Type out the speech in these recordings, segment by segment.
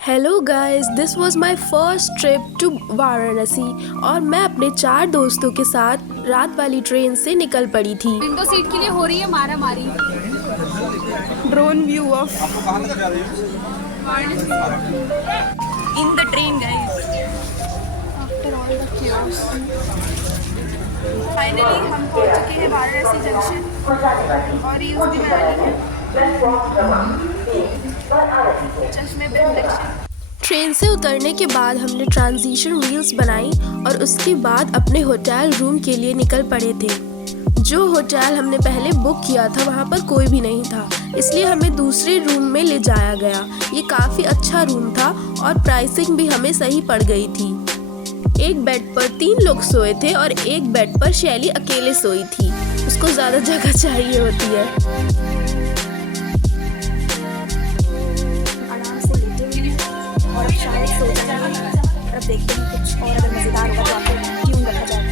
Hello guys, this was my first trip to Varanasi और मैं अपने 4 दोस्तों के साथ रात वाली ट्रेन से निकल पड़ी थी। विंडो सीट के लिए हो रही है मारा मारी। Drone view of in the train guys. After all the chaos, finally हम पहुंच चुके हैं वाराणसी जंक्शन और रील्स भी बना ली है। चश्मे बिंदक्शन। ट्रेन से उतरने के बाद हमने ट्रांजिशन रील्स बनाई और उसके बाद अपने होटल रूम के लिए निकल पड़े थे। जो होटल हमने पहले बुक किया था वहाँ पर कोई भी नहीं था, इसलिए हमें दूसरे रूम में ले जाया गया। ये काफ़ी अच्छा रूम था और प्राइसिंग भी हमें सही पड़ गई थी। एक बेड पर 3 लोग सोए थे और एक बेड पर शैली अकेले सोई थी। उसको ज़्यादा जगह चाहिए होती है। आराम से लेटेंगे और अब शायद सो जाएंगे। अब देखते हैं कुछ और अगर मज़ेदार होगा तो आपको ट्यून रखा जाएगा।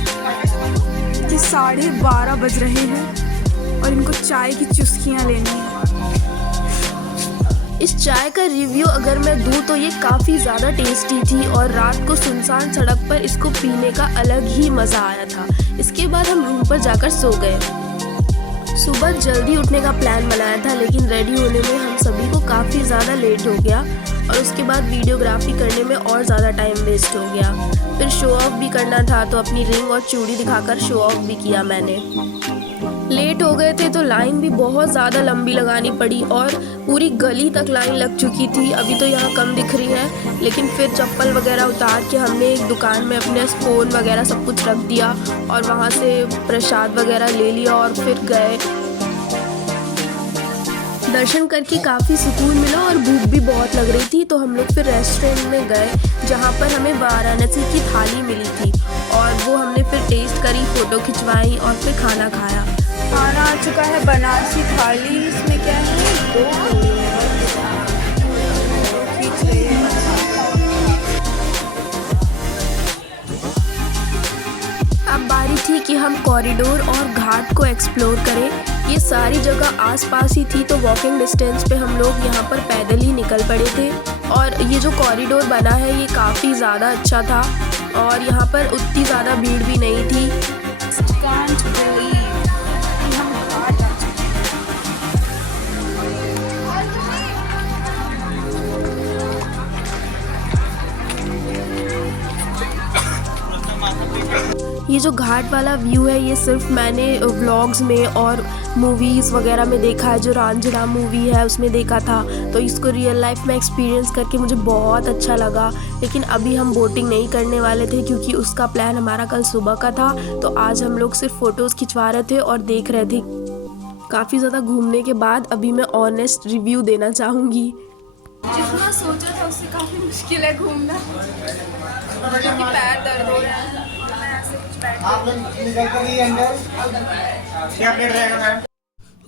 कि 12:30 बज रहे हैं और इनको चाय की चुस्कियाँ लेनी है। इस चाय का रिव्यू अगर मैं दूँ तो ये काफ़ी ज़्यादा टेस्टी थी और रात को सुनसान सड़क पर इसको पीने का अलग ही मज़ा आया था। इसके बाद हम रूम पर जाकर सो गए। सुबह जल्दी उठने का प्लान बनाया था, लेकिन रेडी होने में हम सभी को काफ़ी ज़्यादा लेट हो गया और उसके बाद वीडियोग्राफी करने में और ज़्यादा टाइम वेस्ट हो गया। फिर शो ऑफ भी करना था तो अपनी रिंग और चूड़ी दिखाकर शो ऑफ भी किया मैंने। लेट हो गए थे तो लाइन भी बहुत ज़्यादा लंबी लगानी पड़ी और पूरी गली तक लाइन लग चुकी थी। अभी तो यहाँ कम दिख रही है, लेकिन फिर चप्पल वगैरह उतार के हमने एक दुकान में अपने फ़ोन वगैरह सब कुछ रख दिया और वहाँ से प्रसाद वगैरह ले लिया और फिर गए। दर्शन करके काफ़ी सुकून मिला और भूख भी बहुत लग रही थी, तो हम लोग फिर रेस्टोरेंट में गए जहाँ पर हमें वाराणसी की थाली मिली थी और वो हमने फिर टेस्ट करी, फ़ोटो खिंचवाई और फिर खाना खाया। खाना आ चुका है बनारसी थाली। इसमें क्या है, 2 पूरी है, खींच रही है। अब बारी थी कि हम कॉरिडोर और घाट को एक्सप्लोर करें। ये सारी जगह आसपास ही थी, तो वॉकिंग डिस्टेंस पे हम लोग यहाँ पर पैदल ही निकल पड़े थे। और ये जो कॉरिडोर बना है ये काफ़ी ज़्यादा अच्छा था और यहाँ पर उतनी ज़्यादा भीड़ भी नहीं थी। Can't believe कि हम घाट आ चुके हैं। ये जो घाट वाला व्यू है ये सिर्फ मैंने व्लॉग्स में और मूवीज़ वगैरह में देखा है। जो रांझना मूवी है उसमें देखा था, तो इसको रियल लाइफ में एक्सपीरियंस करके मुझे बहुत अच्छा लगा। लेकिन अभी हम बोटिंग नहीं करने वाले थे क्योंकि उसका प्लान हमारा कल सुबह का था, तो आज हम लोग सिर्फ फ़ोटोज़ खिंचवा रहे थे और देख रहे थे। काफ़ी ज़्यादा घूमने के बाद अभी मैं ऑनेस्ट रिव्यू देना चाहूँगी। जितना सोचा था उससे काफ़ी मुश्किल है घूमना क्योंकि पैर दर्द हो रहे हैं। मैं ऐसे कुछ बैठ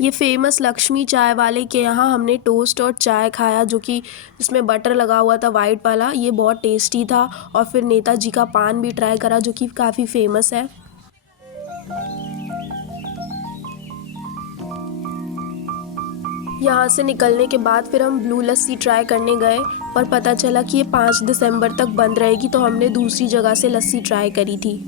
ये फेमस लक्ष्मी चाय वाले के यहाँ हमने टोस्ट और चाय खाया, जो कि इसमें बटर लगा हुआ था वाइट वाला। ये बहुत टेस्टी था। और फिर नेताजी का पान भी ट्राई करा, जो कि काफ़ी फेमस है। यहाँ से निकलने के बाद फिर हम ब्लू लस्सी ट्राई करने गए, पर पता चला कि ये 5 दिसंबर तक बंद रहेगी, तो हमने दूसरी जगह से लस्सी ट्राई करी थी।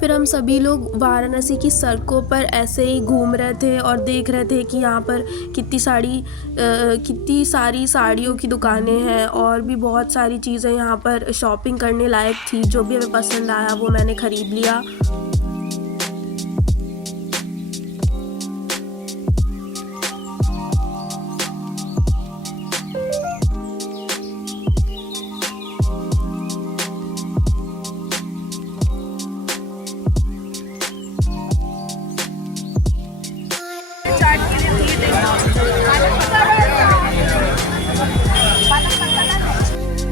फिर हम सभी लोग वाराणसी की सड़कों पर ऐसे ही घूम रहे थे और देख रहे थे कि यहाँ पर कितनी सारी साड़ियों की दुकानें हैं और भी बहुत सारी चीज़ें यहाँ पर शॉपिंग करने लायक थी। जो भी हमें पसंद आया वो मैंने ख़रीद लिया। चाट के लिए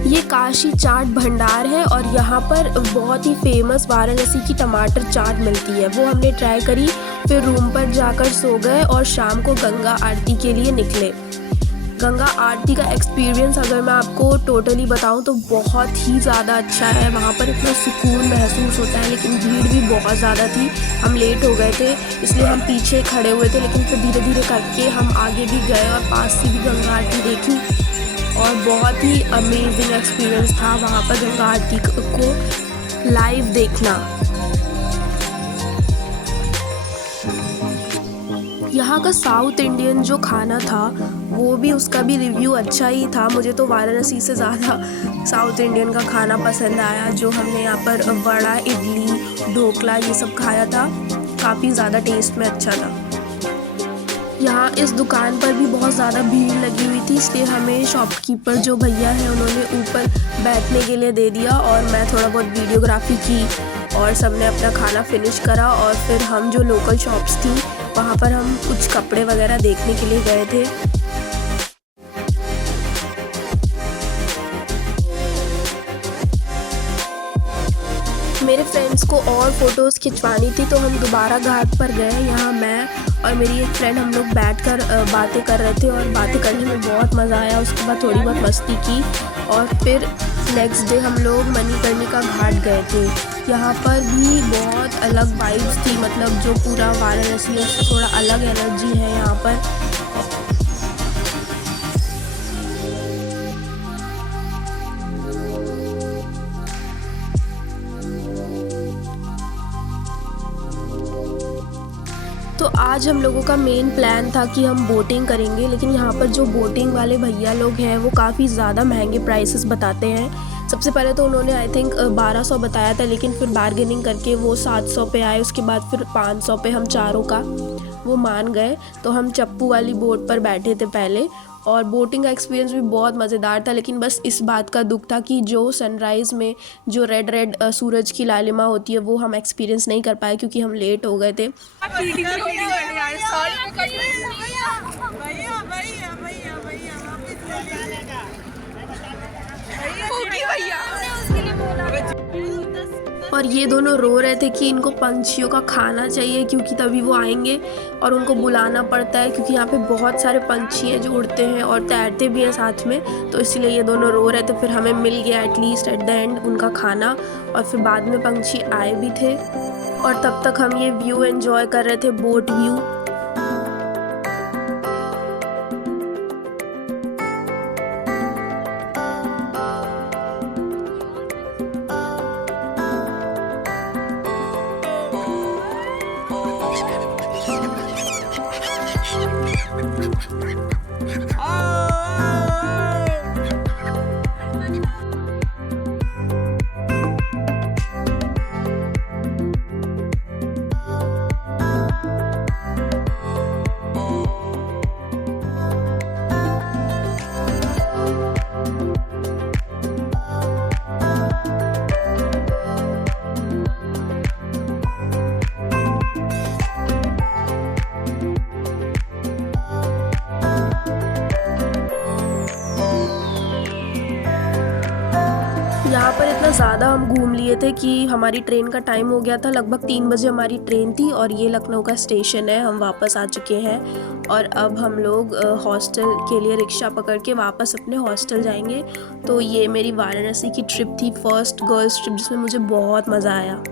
ये काशी चाट भंडार है और यहाँ पर बहुत ही फेमस वाराणसी की टमाटर चाट मिलती है, वो हमने ट्राई करी। फिर रूम पर जाकर सो गए और शाम को गंगा आरती के लिए निकले। गंगा आरती का एक्सपीरियंस अगर मैं आपको टोटली बताऊं तो बहुत ही ज़्यादा अच्छा है। वहाँ पर इतना सुकून महसूस होता है, लेकिन भीड़ भी बहुत ज़्यादा थी। हम लेट हो गए थे इसलिए हम पीछे खड़े हुए थे, लेकिन फिर धीरे धीरे करके हम आगे भी गए और पास से भी गंगा आरती देखी और बहुत ही अमेजिंग एक्सपीरियंस था वहाँ पर गंगा आरती को लाइव देखना। यहाँ का साउथ इंडियन जो खाना था वो भी, उसका भी रिव्यू अच्छा ही था। मुझे तो वाराणसी से ज़्यादा साउथ इंडियन का खाना पसंद आया। जो हमने यहाँ पर वड़ा, इडली, ढोकला ये सब खाया था, काफ़ी ज़्यादा टेस्ट में अच्छा था। यहाँ इस दुकान पर भी बहुत ज़्यादा भीड़ लगी हुई थी, इसलिए हमें शॉपकीपर जो भैया हैं उन्होंने ऊपर बैठने के लिए दे दिया और मैं थोड़ा बहुत वीडियोग्राफी की और सबने अपना खाना फिनिश करा। और फिर हम जो लोकल शॉप्स थी वहाँ पर हम कुछ कपड़े वगैरह देखने के लिए गए थे। मेरे फ्रेंड्स को और फ़ोटोज़ खिंचवानी थी तो हम दोबारा घाट पर गए। यहाँ मैं और मेरी एक फ्रेंड हम लोग बैठकर बातें कर रहे थे और बातें करने में बहुत मज़ा आया। उसके बाद थोड़ी बहुत मस्ती की और फिर नेक्स्ट डे हम लोग मणिकर्णिका घाट गए थे। यहाँ पर भी बहुत अलग वाइब्स थी, मतलब जो पूरा वाराणसी है उससे थोड़ा अलग एनर्जी है यहाँ पर। तो आज हम लोगों का मेन प्लान था कि हम बोटिंग करेंगे, लेकिन यहाँ पर जो बोटिंग वाले भैया लोग हैं वो काफ़ी ज़्यादा महंगे प्राइसेस बताते हैं। सबसे पहले तो उन्होंने आई थिंक 1200 बताया था, लेकिन फिर बार्गेनिंग करके वो 700 पे आए। उसके बाद फिर 500 पे हम चारों का वो मान गए। तो हम चप्पू वाली बोट पर बैठे थे पहले और बोटिंग का एक्सपीरियंस भी बहुत मज़ेदार था। लेकिन बस इस बात का दुख था कि जो सनराइज़ में जो रेड सूरज की लालिमा होती है वो हम एक्सपीरियंस नहीं कर पाए क्योंकि हम लेट हो गए थे। और ये दोनों रो रहे थे कि इनको पंछियों का खाना चाहिए क्योंकि तभी वो आएंगे और उनको बुलाना पड़ता है क्योंकि यहाँ पे बहुत सारे पंछी हैं जो उड़ते हैं और तैरते भी हैं साथ में। तो इसलिए ये दोनों रो रहे थे। फिर हमें मिल गया एटलीस्ट एट द एंड उनका खाना और फिर बाद में पंछी आए भी थे और तब तक हम ये व्यू एंजॉय कर रहे थे, बोट व्यू। यहाँ पर इतना ज़्यादा हम घूम लिए थे कि हमारी ट्रेन का टाइम हो गया था। लगभग 3 बजे हमारी ट्रेन थी और ये लखनऊ का स्टेशन है। हम वापस आ चुके हैं और अब हम लोग हॉस्टल के लिए रिक्शा पकड़ के वापस अपने हॉस्टल जाएंगे। तो ये मेरी वाराणसी की ट्रिप थी, फर्स्ट गर्ल्स ट्रिप, जिसमें मुझे बहुत मज़ा आया।